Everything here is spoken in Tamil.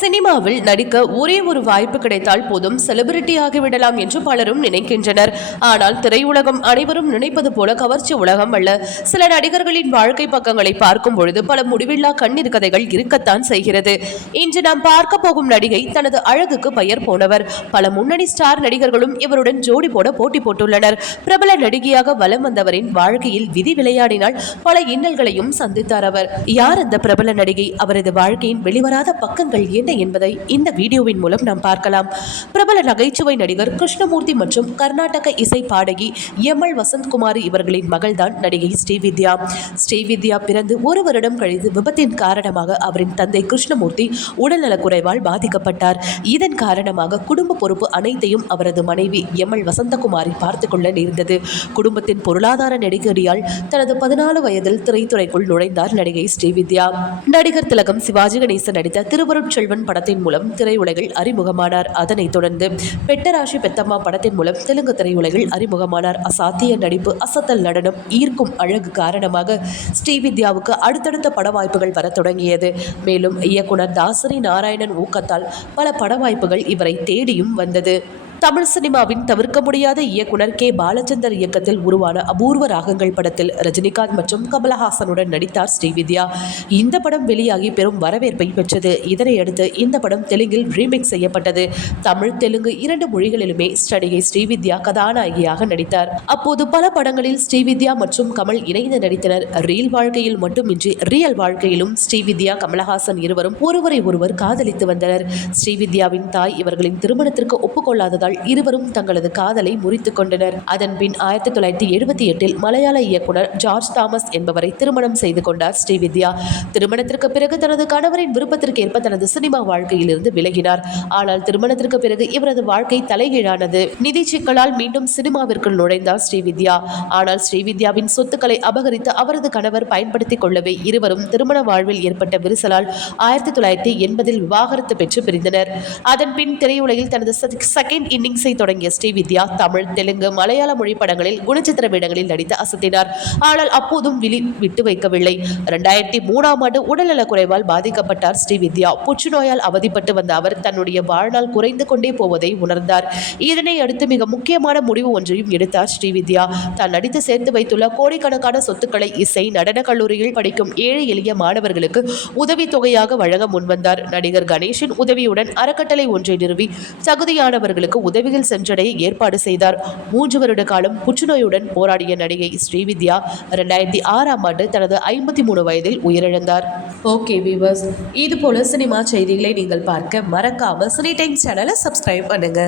சினிமாவில் நடிக்க ஒரே ஒரு வாய்ப்பு கிடைத்தால் போதும் செலிபிரிட்டி ஆகிவிடலாம் என்று பலரும் நினைக்கின்றனர். ஆனால் திரையுலகம் அனைவரும் நினைப்பது போல கவர்ச்சி உலகம் அல்ல. சில நடிகர்களின் வாழ்க்கை பக்கங்களை பார்க்கும் பொழுது பல முடிவில்லா கண்ணீர் கதைகள் இருக்கத்தான் செய்கிறது. இன்று நாம் பார்க்க போகும் நடிகை தனது அழகுக்கு பெயர் போனவர். பல முன்னணி ஸ்டார் நடிகர்களும் இவருடன் ஜோடி போட போட்டி போட்டுள்ளனர். பிரபல நடிகையாக வலம் வந்தவரின் வாழ்க்கையில் விதி விளையாடினால் பல இன்னல்களையும் சந்தித்தார் அவர். யார் அந்த பிரபல நடிகை? அவரது வாழ்க்கையின் வெளிவராத பக்கங்கள் என்ன என்பதை இந்த வீடியோவின் மூலம் நாம் பார்க்கலாம். பிரபல நகைச்சுவை நடிகர் கிருஷ்ணமூர்த்தி மற்றும் கர்நாடக இசை பாடகி எம் எல் வசந்த்குமாரி இவர்களின் மகள்தான் நடிகை ஸ்ரீவித்யா. ஸ்ரீவித்யா பிறந்து ஒரு வருடம் கழித்து விபத்தின் காரணமாக அவரின் தந்தை கிருஷ்ணமூர்த்தி உடல்நலக்குறைவால் பாதிக்கப்பட்டார். இதன் காரணமாக குடும்ப பொறுப்பு அனைத்தையும் அவரது மனைவி எம் எல் வசந்தகுமாரி பார்த்து கொள்ள நேர்ந்தது. குடும்பத்தின் பொருளாதார நெருக்கடியால் தனது பதினாலு வயதில் திரைத்துறைக்குள் நுழைந்தார் நடிகை ஸ்ரீவித்யா. நடிகர் திலகம் சிவாஜி கணேசன் நடித்த திருவருட்செல்வன் படத்தின் மூலம் திரையுலகில் அறிமுகமானார். அதனைத் தொடர்ந்து பெட்டராசி பெத்தம்மா படத்தின் மூலம் தெலுங்கு திரையுலகில் அறிமுகமானார். அசாத்திய நடிப்பு அசத்தல் நடனம் ஈர்க்கும் அழகு காரணமாக ஸ்ரீவித்யாவுக்கு அடுத்தடுத்த பட வாய்ப்புகள் வரத் தொடங்கியது. மேலும் இயக்குனர் தாசரி நாராயணன் ஊக்கத்தால் பல பட வாய்ப்புகள் இவரை தேடியும் வந்தது. தமிழ் சினிமாவின் தவிர்க்க முடியாத இயக்குனர் கே. பாலச்சந்தர் இயக்கத்தில் உருவான அபூர்வ ராகங்கள் படத்தில் ரஜினிகாந்த் மற்றும் கமலஹாசனுடன் நடித்தார் ஸ்ரீவித்யா. இந்த படம் வெளியாகி பெரும் வரவேற்பை பெற்றது. இதனையடுத்து இந்த படம் தெலுங்கில் ரீமேக் செய்யப்பட்டது. தமிழ் தெலுங்கு இரண்டு மொழிகளிலுமே ஸ்டடிகை ஸ்ரீவித்யா கதாநாயகியாக நடித்தார். அப்போது பல படங்களில் ஸ்ரீவித்யா மற்றும் கமல் இணைந்து நடித்தனர். ரீல் வாழ்க்கையில் மட்டுமின்றி ரியல் வாழ்க்கையிலும் ஸ்ரீவித்யா கமலஹாசன் இருவரும் ஒருவரை ஒருவர் காதலித்து வந்தனர். ஸ்ரீவித்யாவின் தாய் இவர்களின் திருமணத்திற்கு ஒப்புக்கொள்ளாததால் இருவரும் தங்களது காதலை முறித்துக் கொண்டனர். அதன்பின் ஆயிரத்தி தொள்ளாயிரத்தி எழுபத்தி எட்டில் மலையாள இயக்குனர் ஜார்ஜ் தாமஸ் என்பவரை திருமணம் செய்து கொண்டார் ஸ்ரீவித்யா. திருமணத்திற்கு பிறகு தனது கணவரின் விருப்பத்திற்கு ஏற்ப தனது சினிமா வாழ்க்கையிலிருந்து விலகினார். ஆனால் திருமணத்திற்கு பிறகு இவரது வாழ்க்கை தலைகீழானது. நிதி சிக்கலால் மீண்டும் சினிமாவிற்குள் நுழைந்தார் ஸ்ரீவித்யா. ஆனால் ஸ்ரீவித்யாவின் சொத்துக்களை அபகரித்து அவரது கணவர் பயன்படுத்திக் கொள்ளவே இருவரும் திருமண வாழ்வில் ஏற்பட்ட விரிசலால் ஆயிரத்தி தொள்ளாயிரத்தி எண்பதில் விவாகரத்து பெற்று பிரிந்தனர். அதன் பின் திரையுலகில் தனது செகண்ட் இன் இன்னிங்ஸை தொடங்கிய ஸ்ரீவித்யா தமிழ் தெலுங்கு மலையாள மொழி படங்களில் குணச்சித்திர வேடங்களில் நடித்து அசத்தினார். ஆனால் அப்போதும் விழி விட்டு வைக்கவில்லை. இரண்டாயிரத்தி மூணாம் ஆண்டு உடல்நலக் குறைவால் பாதிக்கப்பட்டார் ஸ்ரீவித்யா புற்றுநோயால் அவதிப்பட்டு வந்த அவர் தன்னுடைய வாழ்நாள் குறைந்து கொண்டே போவதை உணர்ந்தார். இதனை அடுத்து மிக முக்கியமான முடிவு ஒன்றையும் எடுத்தார் ஸ்ரீவித்யா தான் நடித்து சேர்த்து வைத்துள்ள கோடிக்கணக்கான சொத்துக்களை இசை நடனக் கல்லூரியில் படிக்கும் ஏழை எளிய மாணவர்களுக்கு உதவித்தொகையாக வழங்க முன்வந்தார். நடிகர் கணேஷின் உதவியுடன் அறக்கட்டளை ஒன்றை நிறுவி தகுதியானவர்களுக்கு உதவிகள் சென்றடைய ஏற்பாடு செய்தார். மூன்று வருட காலம் புற்றுநோயுடன் போராடிய நடிகை ஸ்ரீவித்யா இரண்டாயிரத்தி ஆறாம் ஆண்டு தனது ஐம்பத்தி மூணு வயதில் உயிரிழந்தார். ஓகே வீவர்ஸ் இது போல சினிமா செய்திகளை நீங்கள் பார்க்க மறக்காம சினி டைம் சேனலை சப்ஸ்கிரைப் பண்ணுங்க.